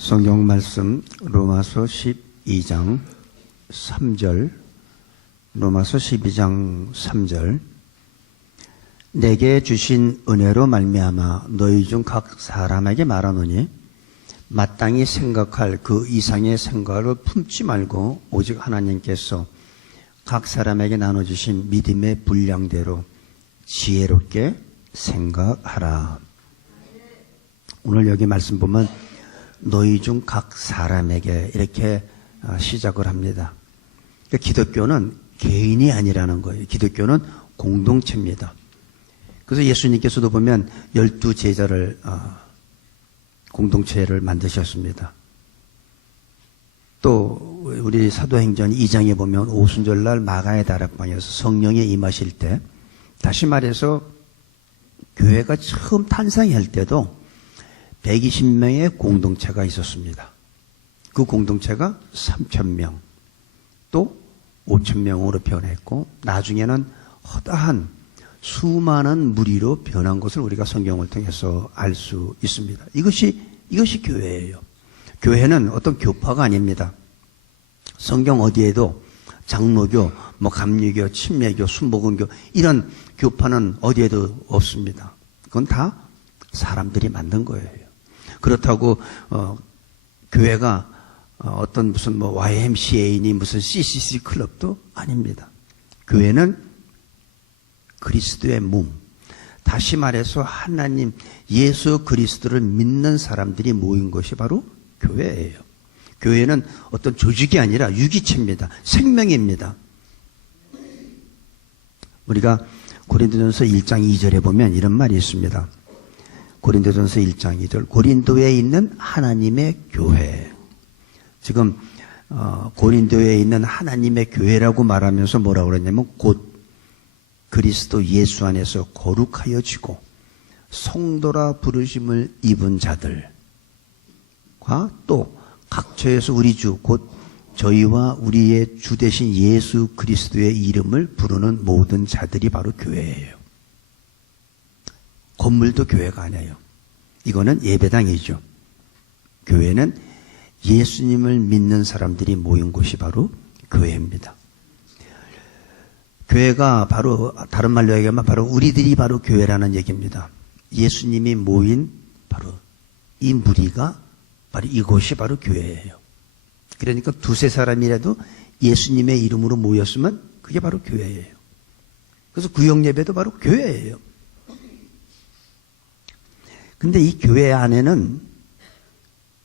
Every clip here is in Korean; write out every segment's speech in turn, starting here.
성경 말씀 로마서 12장 3절, 로마서 12장 3절. 내게 주신 은혜로 말미암아 너희 중 각 사람에게 말하노니 마땅히 생각할 그 이상의 생각을 품지 말고 오직 하나님께서 각 사람에게 나눠주신 믿음의 분량대로 지혜롭게 생각하라. 오늘 여기 말씀 보면 너희 중 각 사람에게 이렇게 시작을 합니다. 그러니까 기독교는 개인이 아니라는 거예요. 기독교는 공동체입니다. 그래서 예수님께서도 보면 12제자를 공동체를 만드셨습니다. 또 우리 사도행전 2장에 보면 오순절날 마가의 다락방에서 성령이 임하실 때, 다시 말해서 교회가 처음 탄생할 때도 120명의 공동체가 있었습니다. 그 공동체가 3,000명, 또 5,000명으로 변했고 나중에는 허다한 수많은 무리로 변한 것을 우리가 성경을 통해서 알 수 있습니다. 이것이 교회예요. 교회는 어떤 교파가 아닙니다. 성경 어디에도 장로교, 감리교, 침례교, 순복음교 이런 교파는 어디에도 없습니다. 그건 다 사람들이 만든 거예요. 그렇다고 교회가 어떤 무슨 YMCA니 무슨 CCC 클럽도 아닙니다. 교회는 그리스도의 몸, 다시 말해서 하나님 예수 그리스도를 믿는 사람들이 모인 것이 바로 교회예요. 교회는 어떤 조직이 아니라 유기체입니다. 생명입니다. 우리가 고린도전서 1장 2절에 보면 이런 말이 있습니다. 고린도전서 1장 2절, 고린도에 있는 하나님의 교회. 지금 고린도에 있는 하나님의 교회라고 말하면서 뭐라고 그러냐면 곧 그리스도 예수 안에서 거룩하여지고 성도라 부르심을 입은 자들과 또 각처에서 우리 주 곧 저희와 우리의 주 되신 예수 그리스도의 이름을 부르는 모든 자들이 바로 교회예요. 건물도 교회가 아니에요. 이거는 예배당이죠. 교회는 예수님을 믿는 사람들이 모인 곳이 바로 교회입니다. 교회가 바로 다른 말로 얘기하면 바로 우리들이 바로 교회라는 얘기입니다. 예수님이 모인 바로 이 무리가 바로 이곳이 바로 교회예요. 그러니까 두세 사람이라도 예수님의 이름으로 모였으면 그게 바로 교회예요. 그래서 구역예배도 바로 교회예요. 근데 이 교회 안에는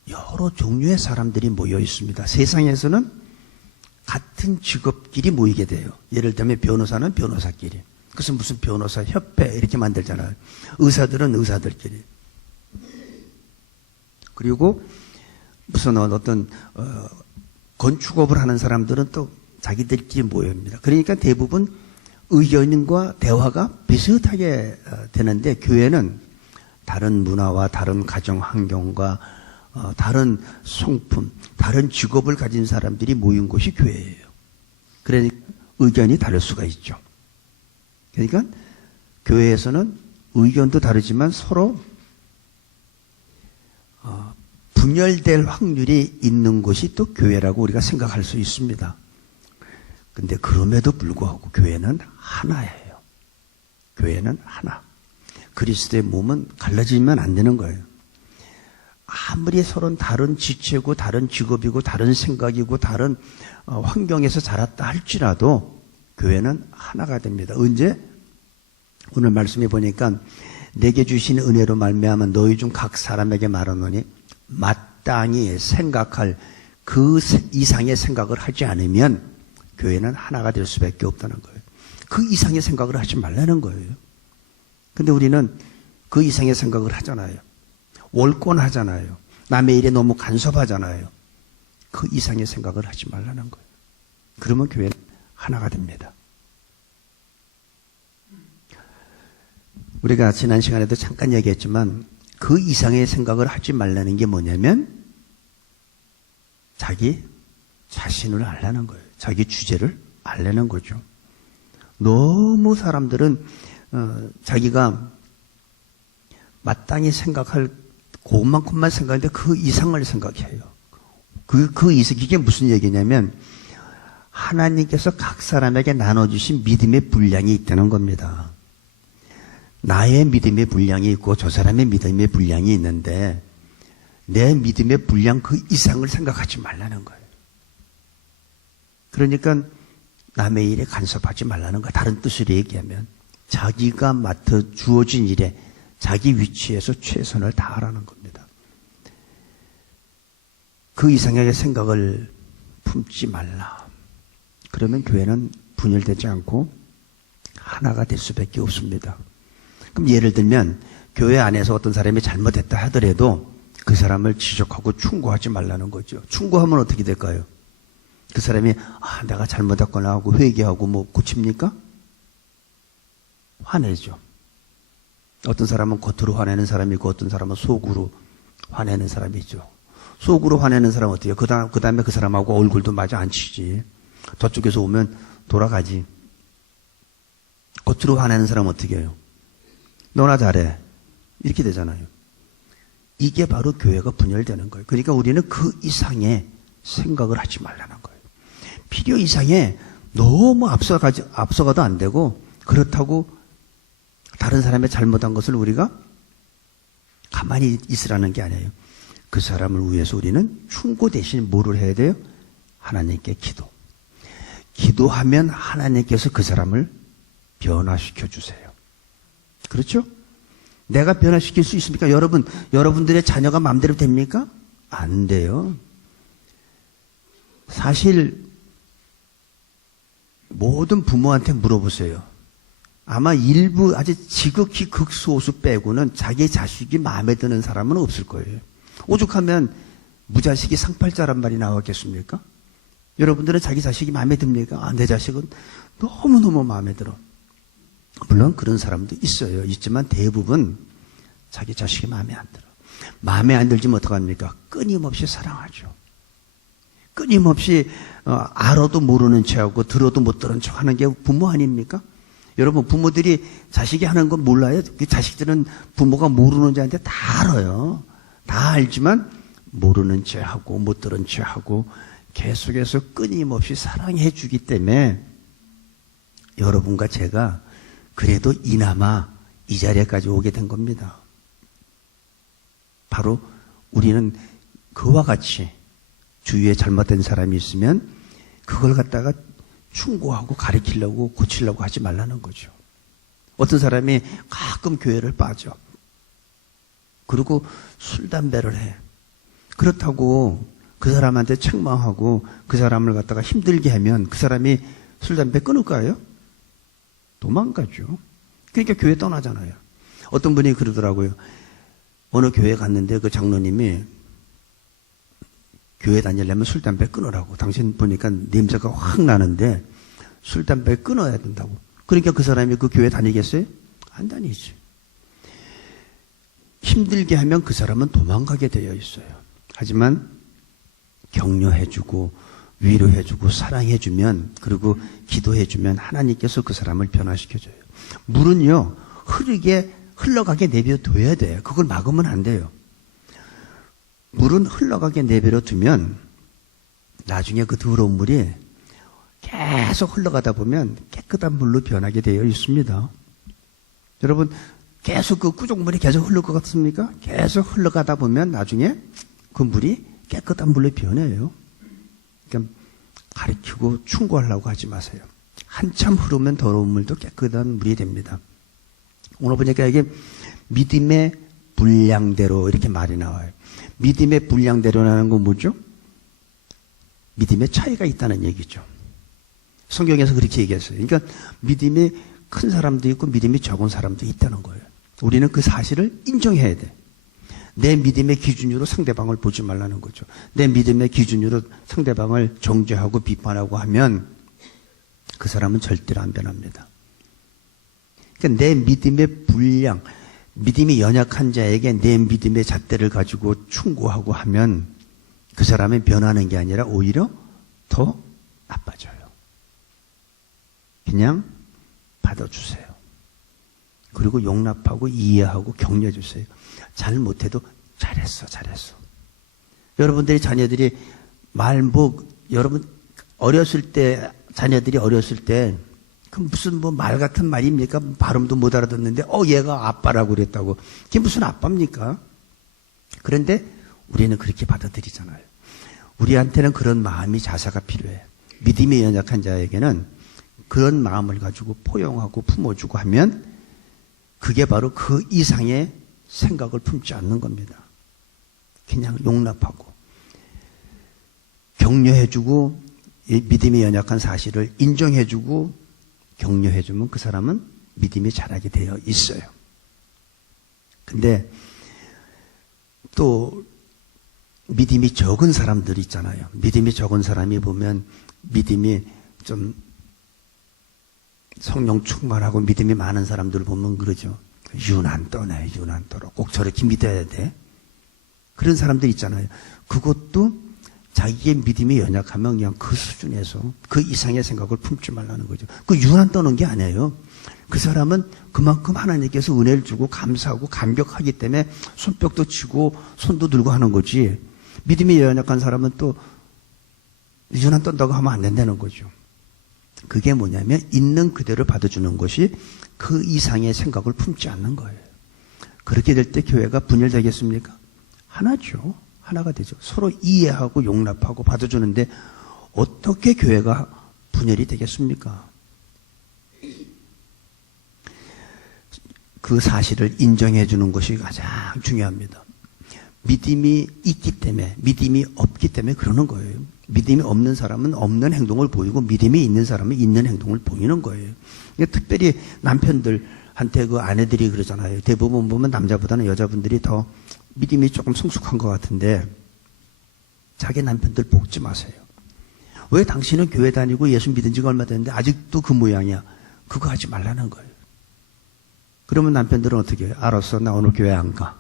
여러 종류의 사람들이 모여 있습니다. 세상에서는 같은 직업끼리 모이게 돼요. 예를 들면 변호사는 변호사끼리. 그래서 무슨 변호사 협회 이렇게 만들잖아요. 의사들은 의사들끼리. 그리고 무슨 어떤 건축업을 하는 사람들은 또 자기들끼리 모여입니다. 그러니까 대부분 의견과 대화가 비슷하게 되는데 교회는 다른 문화와 다른 가정 환경과 다른 성품, 다른 직업을 가진 사람들이 모인 곳이 교회예요. 그러니까 의견이 다를 수가 있죠. 그러니까 교회에서는 의견도 다르지만 서로 분열될 확률이 있는 곳이 또 교회라고 우리가 생각할 수 있습니다. 근데 그럼에도 불구하고 교회는 하나예요. 교회는 하나. 그리스도의 몸은 갈라지면 안 되는 거예요. 아무리 서로는 다른 지체고 다른 직업이고 다른 생각이고 다른 환경에서 자랐다 할지라도 교회는 하나가 됩니다. 언제? 오늘 말씀에 보니까 내게 주신 은혜로 말미암아 너희 중 각 사람에게 말하노니 마땅히 생각할 그 이상의 생각을 하지 않으면 교회는 하나가 될 수밖에 없다는 거예요. 그 이상의 생각을 하지 말라는 거예요. 근데 우리는 그 이상의 생각을 하잖아요. 월권하잖아요. 남의 일에 너무 간섭하잖아요. 그 이상의 생각을 하지 말라는 거예요. 그러면 교회는 하나가 됩니다. 우리가 지난 시간에도 잠깐 얘기했지만 그 이상의 생각을 하지 말라는 게 뭐냐면 자기 자신을 알라는 거예요. 자기 주제를 알라는 거죠. 너무 사람들은 자기가 마땅히 생각할 그것만큼만 생각하는데 그 이상을 생각해요. 이게 무슨 얘기냐면 하나님께서 각 사람에게 나눠주신 믿음의 분량이 있다는 겁니다. 나의 믿음의 분량이 있고 저 사람의 믿음의 분량이 있는데 내 믿음의 분량 그 이상을 생각하지 말라는 거예요. 그러니까 남의 일에 간섭하지 말라는 거예요. 다른 뜻으로 얘기하면 자기가 맡아 주어진 일에 자기 위치에서 최선을 다하라는 겁니다. 그 이상의 생각을 품지 말라. 그러면 교회는 분열되지 않고 하나가 될 수밖에 없습니다. 그럼 예를 들면 교회 안에서 어떤 사람이 잘못했다 하더라도 그 사람을 지적하고 충고하지 말라는 거죠. 충고하면 어떻게 될까요? 그 사람이 내가 잘못했거나 하고 회개하고 뭐 고칩니까? 화내죠. 어떤 사람은 겉으로 화내는 사람이 있고 어떤 사람은 속으로 화내는 사람이 있죠. 속으로 화내는 사람은 어떻게 해요? 그 다음에 그 사람하고 얼굴도 마주 안 치지. 저쪽에서 오면 돌아가지. 겉으로 화내는 사람은 어떻게 해요? 너나 잘해. 이렇게 되잖아요. 이게 바로 교회가 분열되는 거예요. 그러니까 우리는 그 이상의 생각을 하지 말라는 거예요. 필요 이상에 너무 앞서가도 안 되고, 그렇다고 다른 사람의 잘못한 것을 우리가 가만히 있으라는 게 아니에요. 그 사람을 위해서 우리는 충고 대신 뭐를 해야 돼요? 하나님께 기도. 기도하면 하나님께서 그 사람을 변화시켜 주세요. 그렇죠? 내가 변화시킬 수 있습니까? 여러분들의 자녀가 마음대로 됩니까? 안 돼요. 사실 모든 부모한테 물어보세요. 아마 일부 아주 지극히 극소수 빼고는 자기 자식이 마음에 드는 사람은 없을 거예요. 오죽하면 무자식이 상팔자란 말이 나왔겠습니까? 여러분들은 자기 자식이 마음에 듭니까? 내 자식은 너무너무 마음에 들어. 물론 그런 사람도 있어요. 있지만 대부분 자기 자식이 마음에 안 들어. 마음에 안 들지면 어떡합니까? 끊임없이 사랑하죠. 끊임없이 알아도 모르는 척하고 들어도 못 들은 척하는 게 부모 아닙니까? 여러분, 부모들이 자식이 하는 건 몰라요? 그 자식들은 부모가 모르는 자한테 다 알아요. 다 알지만 모르는 척하고 못 들은 척하고 계속해서 끊임없이 사랑해 주기 때문에 여러분과 제가 그래도 이나마 이 자리에까지 오게 된 겁니다. 바로 우리는 그와 같이 주위에 잘못된 사람이 있으면 그걸 갖다가 충고하고 가르치려고 고치려고 하지 말라는 거죠. 어떤 사람이 가끔 교회를 빠져. 그리고 술, 담배를 해. 그렇다고 그 사람한테 책망하고 그 사람을 갖다가 힘들게 하면 그 사람이 술, 담배 끊을까요? 도망가죠. 그러니까 교회 떠나잖아요. 어떤 분이 그러더라고요. 어느 교회 갔는데 그 장로님이 교회 다니려면 술, 담배 끊으라고. 당신 보니까 냄새가 확 나는데 술, 담배 끊어야 된다고. 그러니까 그 사람이 그 교회 다니겠어요? 안 다니지. 힘들게 하면 그 사람은 도망가게 되어 있어요. 하지만 격려해주고 위로해주고 사랑해주면 그리고 기도해주면 하나님께서 그 사람을 변화시켜줘요. 물은요 흘러가게 내버려둬야 돼요. 그걸 막으면 안 돼요. 물은 흘러가게 내버려두면 나중에 그 더러운 물이 계속 흘러가다 보면 깨끗한 물로 변하게 되어 있습니다. 여러분 계속 그 꾸종물이 계속 흘러갈 것 같습니까? 계속 흘러가다 보면 나중에 그 물이 깨끗한 물로 변해요. 그러니까 가르치고 충고하려고 하지 마세요. 한참 흐르면 더러운 물도 깨끗한 물이 됩니다. 오늘 보니까 이게 믿음의 분량대로 이렇게 말이 나와요. 믿음의 분량대로라는 건 뭐죠? 믿음의 차이가 있다는 얘기죠. 성경에서 그렇게 얘기했어요. 그러니까 믿음이 큰 사람도 있고 믿음이 적은 사람도 있다는 거예요. 우리는 그 사실을 인정해야 돼. 내 믿음의 기준으로 상대방을 보지 말라는 거죠. 내 믿음의 기준으로 상대방을 정죄하고 비판하고 하면 그 사람은 절대로 안 변합니다. 그러니까 내 믿음의 분량, 믿음이 연약한 자에게 내 믿음의 잣대를 가지고 충고하고 하면 그 사람이 변하는 게 아니라 오히려 더 나빠져요. 그냥 받아주세요. 그리고 용납하고 이해하고 격려해 주세요. 잘못해도 잘했어. 여러분들이 자녀들이 여러분 어렸을 때 자녀들이 어렸을 때 그 무슨 뭐 말 같은 말입니까? 발음도 못 알아듣는데 얘가 아빠라고 그랬다고. 그게 무슨 아빠입니까? 그런데 우리는 그렇게 받아들이잖아요. 우리한테는 그런 마음이 자세가 필요해. 믿음이 연약한 자에게는 그런 마음을 가지고 포용하고 품어주고 하면 그게 바로 그 이상의 생각을 품지 않는 겁니다. 그냥 용납하고 격려해주고 믿음이 연약한 사실을 인정해주고 격려해주면 그 사람은 믿음이 자라게 되어 있어요. 근데 또 믿음이 적은 사람들 있잖아요. 믿음이 적은 사람이 보면 믿음이 좀 성령 충만하고 믿음이 많은 사람들 보면 그러죠. 유난 떠네, 유난 떠로. 꼭 저렇게 믿어야 돼. 그런 사람들 있잖아요. 그것도 자기의 믿음이 연약하면 그냥 그 수준에서 그 이상의 생각을 품지 말라는 거죠. 그 유난 떠는 게 아니에요. 그 사람은 그만큼 하나님께서 은혜를 주고 감사하고 감격하기 때문에 손뼉도 치고 손도 들고 하는 거지. 믿음이 연약한 사람은 또 유난 떤다고 하면 안 된다는 거죠. 그게 뭐냐면 있는 그대로 받아주는 것이 그 이상의 생각을 품지 않는 거예요. 그렇게 될 때 교회가 분열되겠습니까? 하나죠. 하나가 되죠. 서로 이해하고 용납하고 받아주는데 어떻게 교회가 분열이 되겠습니까? 그 사실을 인정해 주는 것이 가장 중요합니다. 믿음이 있기 때문에, 믿음이 없기 때문에 그러는 거예요. 믿음이 없는 사람은 없는 행동을 보이고 믿음이 있는 사람은 있는 행동을 보이는 거예요. 특별히 남편들한테 그 아내들이 그러잖아요. 대부분 보면 남자보다는 여자분들이 더 믿음이 조금 성숙한 것 같은데 자기 남편들 볶지 마세요. 왜 당신은 교회 다니고 예수 믿은 지가 얼마 됐는데 아직도 그 모양이야. 그거 하지 말라는 거예요. 그러면 남편들은 어떻게 해요? 알았어, 나 오늘 교회 안 가.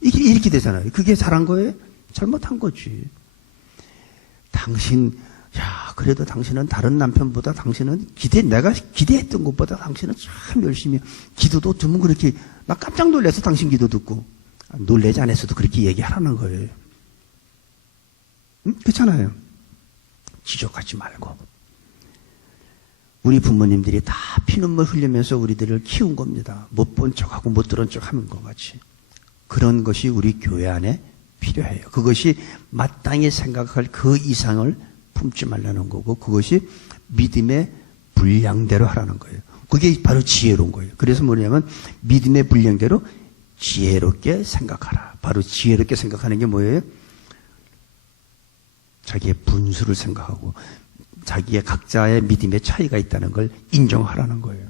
이렇게 되잖아요. 그게 잘한 거예요? 잘못한 거지. 그래도 당신은 다른 남편보다 당신은 내가 기대했던 것보다 당신은 참 열심히 기도도 드문 그렇게, 나 깜짝 놀라서 당신 기도 듣고. 놀래지 않았어도 그렇게 얘기하라는 거예요. 응? 그렇잖아요. 지적하지 말고. 우리 부모님들이 다 피눈물 흘리면서 우리들을 키운 겁니다. 못 본 척하고 못 들은 척하는 것 같이. 그런 것이 우리 교회 안에 필요해요. 그것이 마땅히 생각할 그 이상을 품지 말라는 거고 그것이 믿음의 분량대로 하라는 거예요. 그게 바로 지혜로운 거예요. 그래서 뭐냐면 믿음의 분량대로 지혜롭게 생각하라. 바로 지혜롭게 생각하는 게 뭐예요? 자기의 분수를 생각하고 자기의 각자의 믿음의 차이가 있다는 걸 인정하라는 거예요.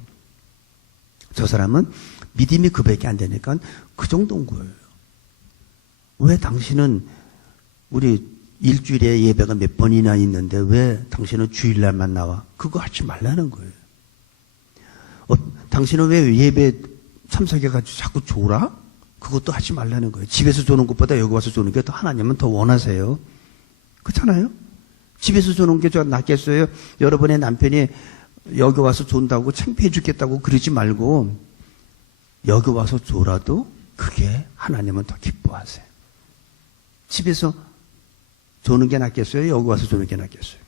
저 사람은 믿음이 그밖에 안 되니까 그 정도인 거예요. 왜 당신은 우리 일주일에 예배가 몇 번이나 있는데 왜 당신은 주일날만 나와? 그거 하지 말라는 거예요. 당신은 왜 예배 참석해가지고 자꾸 졸아? 그것도 하지 말라는 거예요. 집에서 조는 것보다 여기 와서 조는 게 더 하나님은 더 원하세요. 그렇잖아요? 집에서 조는 게 좀 낫겠어요? 여러분의 남편이 여기 와서 존다고 창피해 죽겠다고 그러지 말고 여기 와서 졸아도 그게 하나님은 더 기뻐하세요. 집에서 조는 게 낫겠어요? 여기 와서 조는 게 낫겠어요?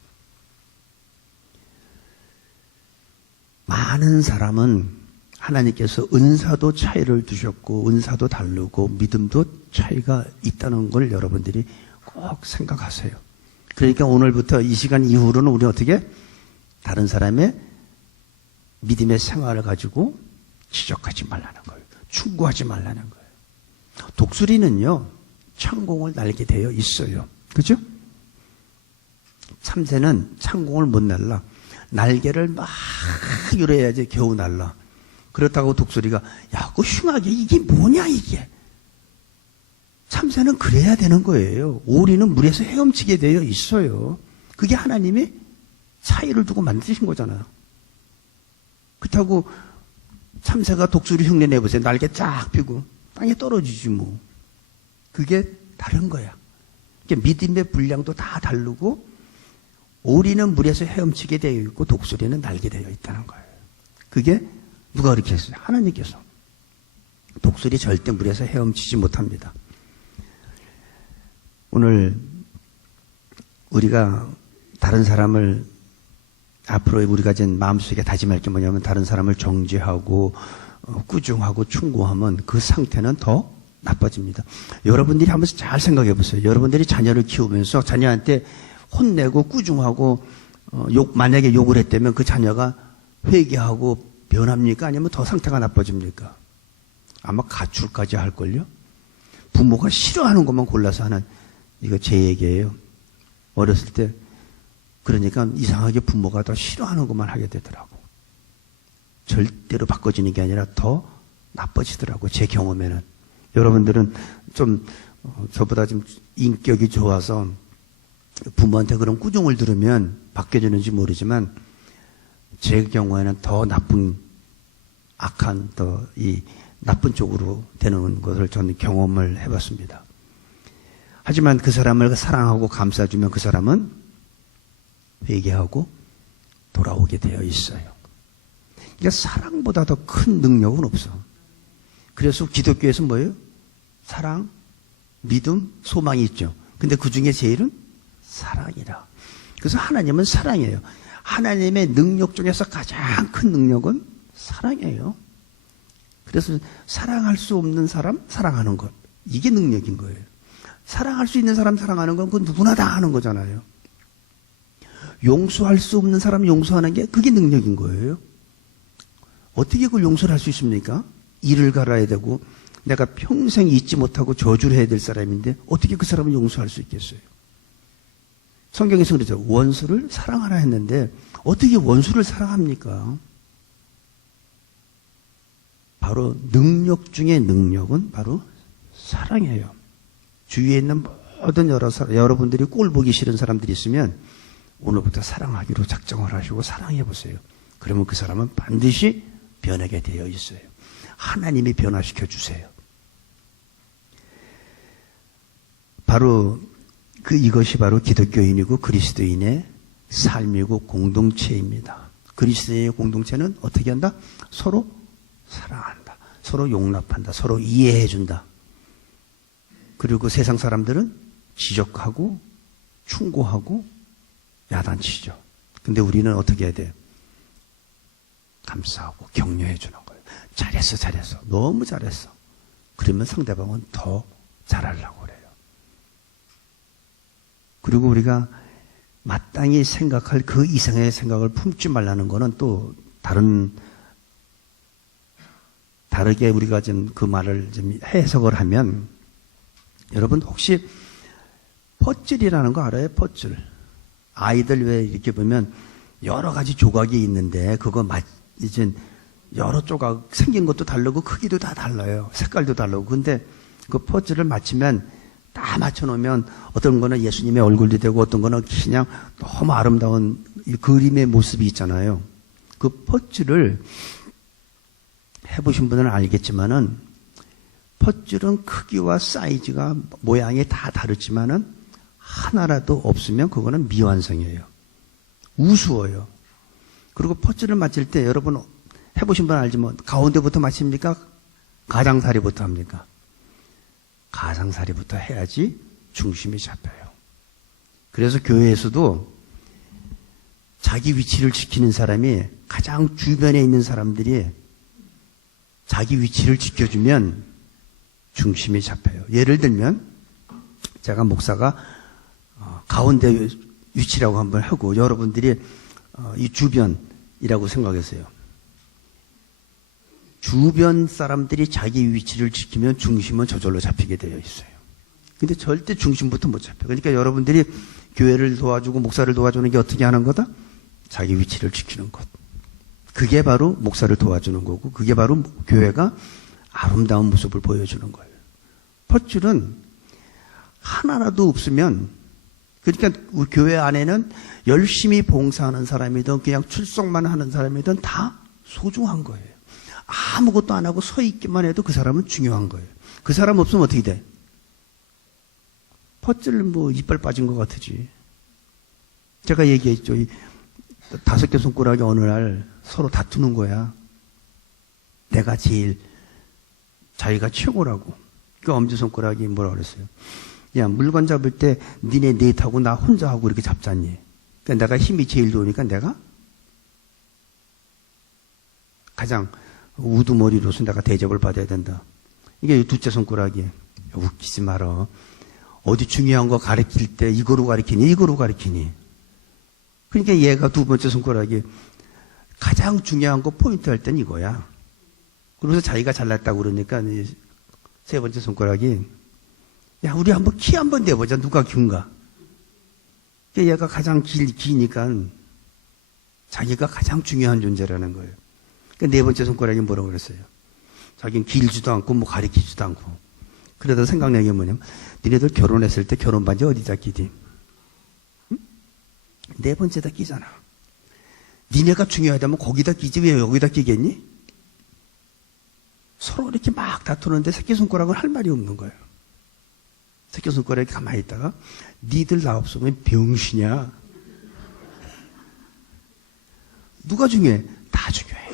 많은 사람은 하나님께서 은사도 차이를 두셨고 은사도 다르고 믿음도 차이가 있다는 걸 여러분들이 꼭 생각하세요. 그러니까 오늘부터 이 시간 이후로는 우리 어떻게 다른 사람의 믿음의 생활을 가지고 지적하지 말라는 거예요. 충고하지 말라는 거예요. 독수리는요 창공을 날게 되어 있어요. 그죠? 참새는 창공을 못 날라. 날개를 막 유래해야지 겨우 날라. 그렇다고 독수리가 야, 그 흉하게 이게 뭐냐 이게. 참새는 그래야 되는 거예요. 오리는 물에서 헤엄치게 되어 있어요. 그게 하나님이 차이를 두고 만드신 거잖아요. 그렇다고 참새가 독수리 흉내 내보세요. 날개 쫙 펴고 땅에 떨어지지 뭐. 그게 다른 거야. 그러니까 믿음의 분량도 다 다르고 오리는 물에서 헤엄치게 되어 있고 독수리는 날게 되어 있다는 거예요. 그게 누가 그렇게 했어요? 하나님께서. 독수리 절대 물에서 헤엄치지 못합니다. 오늘 우리가 다른 사람을 앞으로 우리가 지금 마음속에 다짐할 게 뭐냐면 다른 사람을 정죄하고 꾸중하고 충고하면 그 상태는 더 나빠집니다. 여러분들이 한번 잘 생각해 보세요. 여러분들이 자녀를 키우면서 자녀한테 혼내고 꾸중하고 만약에 욕을 했다면 그 자녀가 회개하고 변합니까? 아니면 더 상태가 나빠집니까? 아마 가출까지 할걸요? 부모가 싫어하는 것만 골라서 하는, 이거 제 얘기예요. 어렸을 때 그러니까 이상하게 부모가 더 싫어하는 것만 하게 되더라고. 절대로 바꿔지는 게 아니라 더 나빠지더라고, 제 경험에는. 여러분들은 좀 저보다 좀 인격이 좋아서 부모한테 그런 꾸중을 들으면 바뀌어지는지 모르지만 제 경우에는 더 나쁜, 악한, 더 이 나쁜 쪽으로 되는 것을 저는 경험을 해봤습니다. 하지만 그 사람을 사랑하고 감싸주면 그 사람은 회개하고 돌아오게 되어 있어요. 그러니까 사랑보다 더 큰 능력은 없어. 그래서 기독교에서 뭐예요? 사랑, 믿음, 소망이 있죠. 근데 그 중에 제일은 사랑이라. 그래서 하나님은 사랑이에요. 하나님의 능력 중에서 가장 큰 능력은 사랑이에요. 그래서 사랑할 수 없는 사람 사랑하는 것, 이게 능력인 거예요. 사랑할 수 있는 사람 사랑하는 건 그건 누구나 다 하는 거잖아요. 용서할 수 없는 사람 용서하는 게 그게 능력인 거예요. 어떻게 그걸 용서를 할 수 있습니까? 이를 갈아야 되고 내가 평생 잊지 못하고 저주를 해야 될 사람인데 어떻게 그 사람을 용서할 수 있겠어요? 성경에서 그러죠. 원수를 사랑하라 했는데 어떻게 원수를 사랑합니까? 바로 능력 중에 능력은 바로 사랑이에요. 주위에 있는 모든 여러분들이 꼴 보기 싫은 사람들이 있으면 오늘부터 사랑하기로 작정을 하시고 사랑해 보세요. 그러면 그 사람은 반드시 변하게 되어 있어요. 하나님이 변화시켜 주세요. 바로 이것이 바로 기독교인이고 그리스도인의 삶이고 공동체입니다. 그리스도인의 공동체는 어떻게 한다? 서로 사랑한다. 서로 용납한다. 서로 이해해 준다. 그리고 세상 사람들은 지적하고 충고하고 야단치죠. 근데 우리는 어떻게 해야 돼요? 감싸고 격려해 주는 거예요. 잘했어, 잘했어. 너무 잘했어. 그러면 상대방은 더 잘하려고 그래요. 그리고 우리가 마땅히 생각할 그 이상의 생각을 품지 말라는 거는 또 다르게 우리가 좀 그 말을 좀 해석을 하면, 여러분 혹시 퍼즐이라는 거 알아요? 퍼즐. 아이들 왜 이렇게 보면 여러 가지 조각이 있는데 그거 이제 여러 조각 생긴 것도 다르고 크기도 다 달라요. 색깔도 다르고. 근데 그 퍼즐을 맞추면 다 맞춰놓으면 어떤 거는 예수님의 얼굴이 되고 어떤 거는 그냥 너무 아름다운 이 그림의 모습이 있잖아요. 그 퍼즐을 해보신 분들은 알겠지만은 퍼즐은 크기와 사이즈가 모양이 다 다르지만은 하나라도 없으면 그거는 미완성이에요. 우스워요. 그리고 퍼즐을 맞출 때 여러분 해보신 분은 알지만 가운데부터 맞춥니까? 가장사리부터 합니까? 가장사리부터 해야지 중심이 잡혀요. 그래서 교회에서도 자기 위치를 지키는 사람이 가장 주변에 있는 사람들이 자기 위치를 지켜주면 중심이 잡혀요. 예를 들면 제가 목사가 가운데 위치라고 한번 하고 여러분들이 이 주변이라고 생각했어요. 주변 사람들이 자기 위치를 지키면 중심은 저절로 잡히게 되어 있어요. 근데 절대 중심부터 못 잡혀요. 그러니까 여러분들이 교회를 도와주고 목사를 도와주는 게 어떻게 하는 거다? 자기 위치를 지키는 것. 그게 바로 목사를 도와주는 거고 그게 바로 교회가 아름다운 모습을 보여주는 거예요. 퍼즐은 하나라도 없으면, 그러니까 우리 교회 안에는 열심히 봉사하는 사람이든 그냥 출석만 하는 사람이든 다 소중한 거예요. 아무것도 안 하고 서 있기만 해도 그 사람은 중요한 거예요. 그 사람 없으면 어떻게 돼? 퍼즐 이빨 빠진 것 같으지. 제가 얘기했죠. 5개 손가락이 어느 날 서로 다투는 거야. 내가 제일 자기가 최고라고. 그 엄지손가락이 뭐라 그랬어요? 야, 물건 잡을 때 니네 넷하고 나 혼자 하고 이렇게 잡잖니. 그러니까 내가 힘이 제일 좋으니까 내가 가장 우두머리로서 내가 대접을 받아야 된다. 이게 둘째 손가락이. 웃기지 마라. 어디 중요한 거 가르칠 때 이거로 가르치니 이거로 가르치니. 그러니까 얘가 두 번째 손가락이 가장 중요한 거 포인트 할 땐 이거야. 그러면서 자기가 잘났다고 그러니까 세 번째 손가락이 야, 우리 한번 키 한번 내보자. 누가 긴가. 얘가 가장 기니까 자기가 가장 중요한 존재라는 거예요. 그러니까 네 번째 손가락이 뭐라고 그랬어요? 자기는 길지도 않고 뭐 가리키지도 않고. 그러다 생각나는 게 뭐냐면 니네들 결혼했을 때 결혼 반지 어디다 끼지? 응? 네 번째다 끼잖아. 니네가 중요하다면 거기다 끼지 왜 여기다 끼겠니? 서로 이렇게 막 다투는데 새끼손가락은 할 말이 없는 거예요. 새끼손가락이 가만히 있다가 니들 나 없으면 병신이야. 누가 중요해? 다 중요해.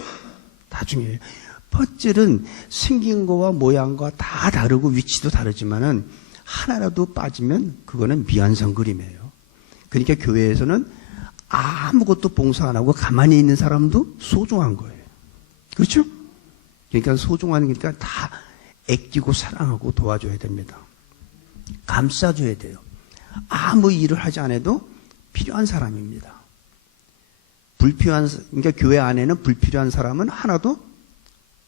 다 중요해. 퍼즐은 생긴 거와 모양과 다 다르고 위치도 다르지만은 하나라도 빠지면 그거는 미완성 그림이에요. 그러니까 교회에서는 아무것도 봉사 안 하고 가만히 있는 사람도 소중한 거예요. 그렇죠? 그러니까 소중한 거니까 다 아끼고 사랑하고 도와줘야 됩니다. 감싸줘야 돼요. 아무 일을 하지 않아도 필요한 사람입니다. 그러니까 교회 안에는 불필요한 사람은 하나도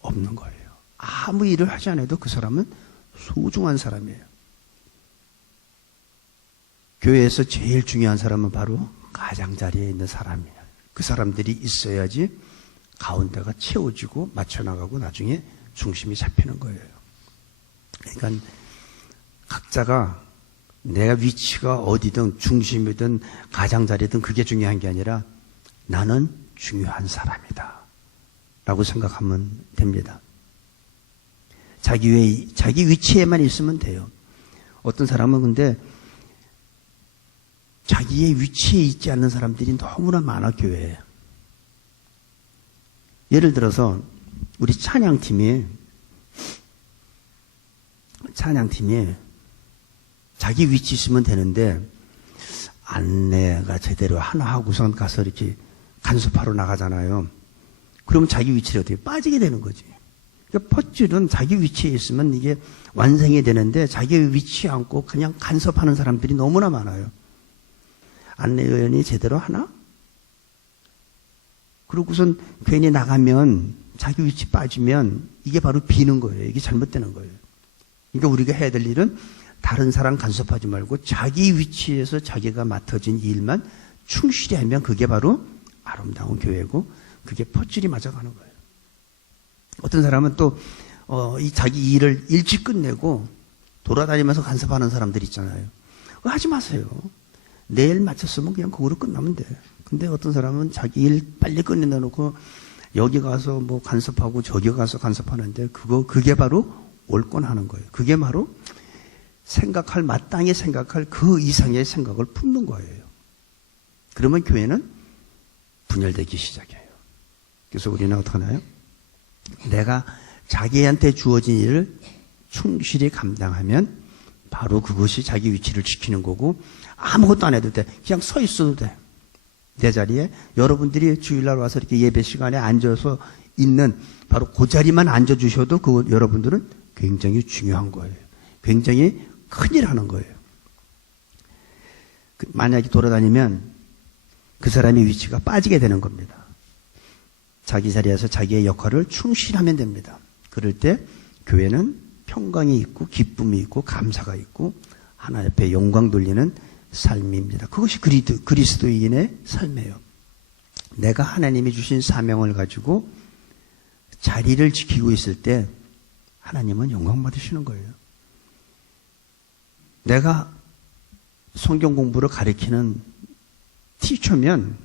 없는 거예요. 아무 일을 하지 않아도 그 사람은 소중한 사람이에요. 교회에서 제일 중요한 사람은 바로 가장자리에 있는 사람이에요. 그 사람들이 있어야지 가운데가 채워지고 맞춰나가고 나중에 중심이 잡히는 거예요. 그러니까 각자가 내가 위치가 어디든 중심이든 가장자리든 그게 중요한 게 아니라 나는 중요한 사람이다 라고 생각하면 됩니다. 자기 위치에만 있으면 돼요. 어떤 사람은 근데 자기의 위치에 있지 않는 사람들이 너무나 많아, 교회에. 예를 들어서 우리 찬양팀이 자기 위치 있으면 되는데 안내가 제대로 하나 하고선 가서 이렇게 간섭하러 나가잖아요. 그러면 자기 위치를 어떻게 빠지게 되는 거지. 그러니까 퍼즐은 자기 위치에 있으면 이게 완성이 되는데 자기 위치에 않고 그냥 간섭하는 사람들이 너무나 많아요. 안내위원이 제대로 하나? 그러고선 괜히 나가면 자기 위치 빠지면 이게 바로 비는 거예요. 이게 잘못되는 거예요. 그러니까 우리가 해야 될 일은 다른 사람 간섭하지 말고 자기 위치에서 자기가 맡아진 일만 충실히 하면 그게 바로 아름다운 교회고 그게 퍼즐이 맞아가는 거예요. 어떤 사람은 또 이 자기 일을 일찍 끝내고 돌아다니면서 간섭하는 사람들 있잖아요. 하지 마세요. 내일 마쳤으면 그냥 그거로 끝나면 돼. 근데 어떤 사람은 자기 일 빨리 끝내다 놓고 여기 가서 뭐 간섭하고 저기 가서 간섭하는데 그게 바로 올권하는 거예요. 그게 바로 마땅히 생각할 그 이상의 생각을 품는 거예요. 그러면 교회는 분열되기 시작해요. 그래서 우리는 어떻게 하나요? 내가 자기한테 주어진 일을 충실히 감당하면 바로 그것이 자기 위치를 지키는 거고 아무것도 안 해도 돼. 그냥 서 있어도 돼. 내 자리에 여러분들이 주일날 와서 이렇게 예배 시간에 앉아서 있는 바로 그 자리만 앉아주셔도 여러분들은 굉장히 중요한 거예요. 굉장히 큰일 하는 거예요. 만약에 돌아다니면 그 사람의 위치가 빠지게 되는 겁니다. 자기 자리에서 자기의 역할을 충실하면 됩니다. 그럴 때 교회는 평강이 있고 기쁨이 있고 감사가 있고 하나님 앞에 영광 돌리는 삶입니다. 그것이 그리스도인의 삶이에요. 내가 하나님이 주신 사명을 가지고 자리를 지키고 있을 때 하나님은 영광 받으시는 거예요. 내가 성경 공부를 가르치는 티처면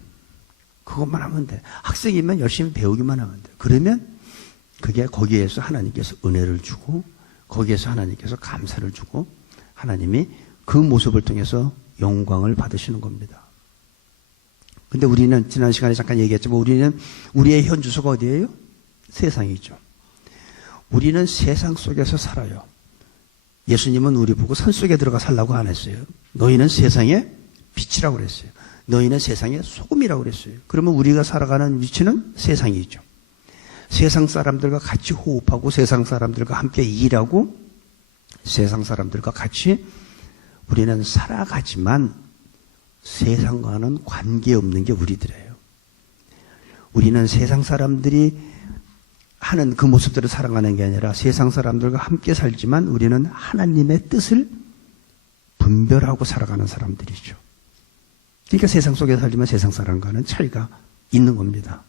그것만 하면 돼. 학생이면 열심히 배우기만 하면 돼. 그러면 그게 거기에서 하나님께서 은혜를 주고 거기에서 하나님께서 감사를 주고 하나님이 그 모습을 통해서 영광을 받으시는 겁니다. 근데 우리는 지난 시간에 잠깐 얘기했지만 우리는 우리의 현 주소가 어디예요? 세상이죠. 우리는 세상 속에서 살아요. 예수님은 우리 보고 산속에 들어가 살라고 안 했어요. 너희는 세상의 빛이라고 그랬어요. 너희는 세상의 소금이라고 그랬어요. 그러면 우리가 살아가는 위치는 세상이죠. 세상 사람들과 같이 호흡하고 세상 사람들과 함께 일하고 세상 사람들과 같이 우리는 살아가지만 세상과는 관계없는 게 우리들이에요. 우리는 세상 사람들이 하는 그 모습대로 살아가는 게 아니라 세상 사람들과 함께 살지만 우리는 하나님의 뜻을 분별하고 살아가는 사람들이죠. 그러니까 세상 속에 살지만 세상 사람과는 차이가 있는 겁니다.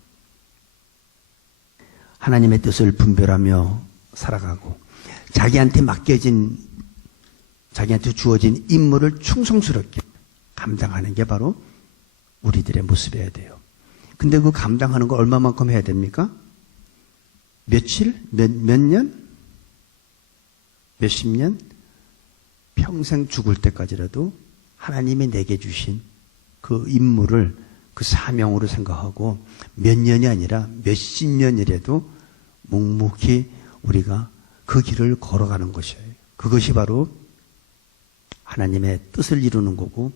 하나님의 뜻을 분별하며 살아가고 자기한테 주어진 임무를 충성스럽게 감당하는 게 바로 우리들의 모습이어야 돼요. 근데 그 감당하는 거 얼마만큼 해야 됩니까? 며칠? 몇 년? 몇십 년? 평생 죽을 때까지라도 하나님이 내게 주신 그 임무를 그 사명으로 생각하고 몇 년이 아니라 몇십 년이라도 묵묵히 우리가 그 길을 걸어가는 것이에요. 그것이 바로 하나님의 뜻을 이루는 거고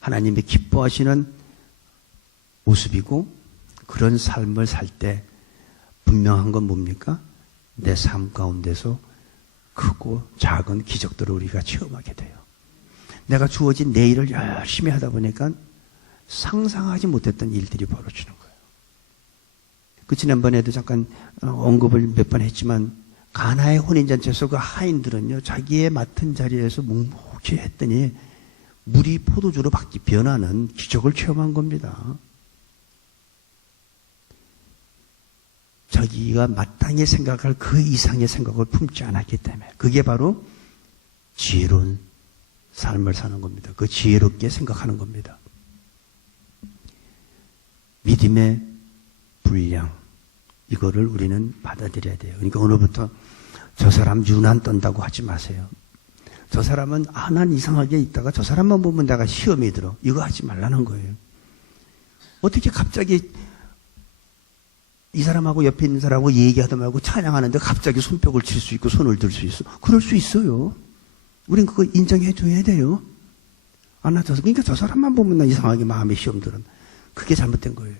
하나님이 기뻐하시는 모습이고 그런 삶을 살 때 분명한 건 뭡니까? 내 삶 가운데서 크고 작은 기적들을 우리가 체험하게 돼요. 내가 주어진 내 일을 열심히 하다 보니까 상상하지 못했던 일들이 벌어지는 거예요. 그 지난번에도 잠깐 언급을 몇 번 했지만 가나의 혼인잔치에서 그 하인들은요 자기의 맡은 자리에서 묵묵히 했더니 물이 포도주로 변하는 기적을 체험한 겁니다. 자기가 마땅히 생각할 그 이상의 생각을 품지 않았기 때문에 그게 바로 지혜로운 삶을 사는 겁니다. 그 지혜롭게 생각하는 겁니다. 믿음의 분량 이거를 우리는 받아들여야 돼요. 그러니까 오늘부터 저 사람 유난 떤다고 하지 마세요. 저 사람은 난 이상하게 있다가 저 사람만 보면 내가 시험이 들어. 이거 하지 말라는 거예요. 어떻게 갑자기 이 사람하고 옆에 있는 사람하고 얘기하다 말고 찬양하는데 갑자기 손뼉을 칠 수 있고 손을 들 수 있어. 그럴 수 있어요. 우린 그거 인정해 줘야 돼요. 그러니까 저 사람만 보면 나 이상하게 마음에 시험 들어. 그게 잘못된 거예요.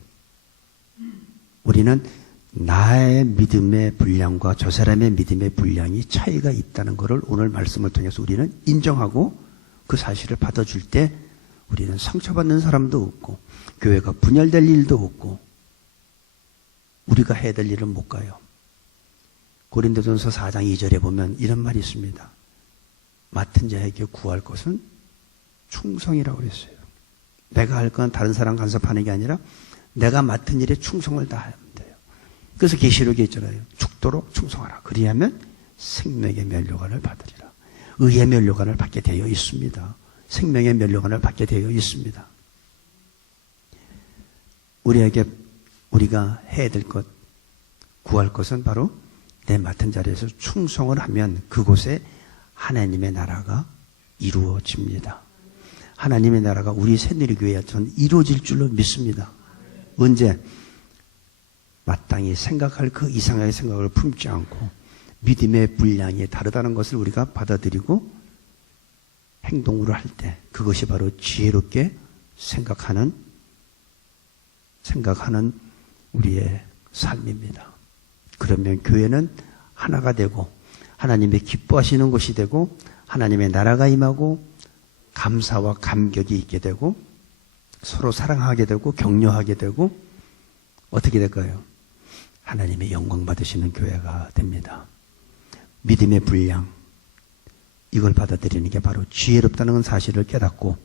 우리는 나의 믿음의 분량과 저 사람의 믿음의 분량이 차이가 있다는 것을 오늘 말씀을 통해서 우리는 인정하고 그 사실을 받아줄 때 우리는 상처받는 사람도 없고 교회가 분열될 일도 없고 우리가 해야 될 일은 못 가요. 고린도전서 4장 2절에 보면 이런 말이 있습니다. 맡은 자에게 구할 것은 충성이라고 했어요. 내가 할 건 다른 사람 간섭하는 게 아니라 내가 맡은 일에 충성을 다하면 돼요. 그래서 계시록에 있잖아요. 죽도록 충성하라. 그리하면 생명의 면류관을 받으리라. 의의 면류관을 받게 되어 있습니다. 생명의 면류관을 받게 되어 있습니다. 우리가 해야 될 것, 구할 것은 바로 내 맡은 자리에서 충성을 하면 그곳에 하나님의 나라가 이루어집니다. 하나님의 나라가 우리 새누리교회에 전 이루어질 줄로 믿습니다. 언제? 마땅히 생각할 그 이상의 생각을 품지 않고 믿음의 분량이 다르다는 것을 우리가 받아들이고 행동으로 할 때 그것이 바로 지혜롭게 생각하는 우리의 삶입니다. 그러면 교회는 하나가 되고 하나님의 기뻐하시는 것이 되고 하나님의 나라가 임하고 감사와 감격이 있게 되고 서로 사랑하게 되고 격려하게 되고 어떻게 될까요? 하나님의 영광 받으시는 교회가 됩니다. 믿음의 분량 이걸 받아들이는 게 바로 지혜롭다는 사실을 깨닫고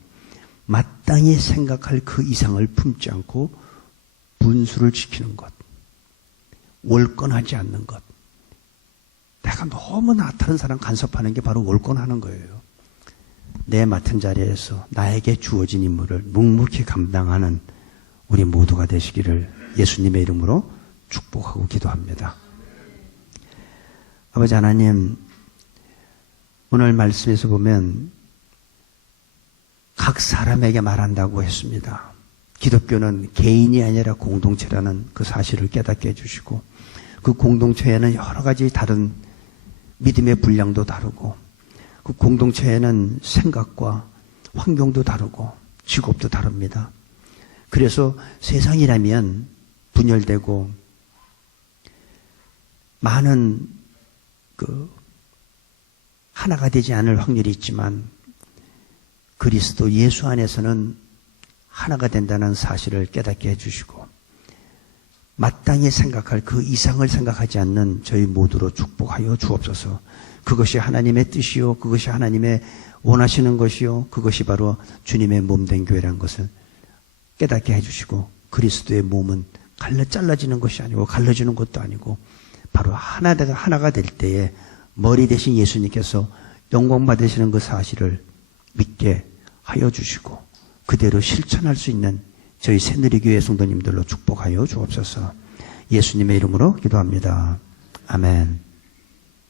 마땅히 생각할 그 이상을 품지 않고 분수를 지키는 것, 월권하지 않는 것. 내가 너무 다른 사람 간섭하는 게 바로 월권하는 거예요. 내 맡은 자리에서 나에게 주어진 임무를 묵묵히 감당하는 우리 모두가 되시기를 예수님의 이름으로 축복하고 기도합니다. 아버지 하나님, 오늘 말씀에서 보면 각 사람에게 말한다고 했습니다. 기독교는 개인이 아니라 공동체라는 그 사실을 깨닫게 해주시고 그 공동체에는 여러 가지 다른 믿음의 분량도 다르고 그 공동체에는 생각과 환경도 다르고 직업도 다릅니다. 그래서 세상이라면 분열되고 많은 하나가 되지 않을 확률이 있지만 그리스도 예수 안에서는 하나가 된다는 사실을 깨닫게 해주시고 마땅히 생각할 그 이상을 생각하지 않는 저희 모두로 축복하여 주옵소서. 그것이 하나님의 뜻이요, 그것이 하나님의 원하시는 것이요, 그것이 바로 주님의 몸된 교회라는 것을 깨닫게 해주시고 그리스도의 몸은 잘라지는 것이 아니고 갈라지는 것도 아니고 바로 하나가 될 때에 머리 대신 예수님께서 영광 받으시는 그 사실을 믿게 하여 주시고 그대로 실천할 수 있는 저희 새누리교회 성도님들로 축복하여 주옵소서. 예수님의 이름으로 기도합니다. 아멘.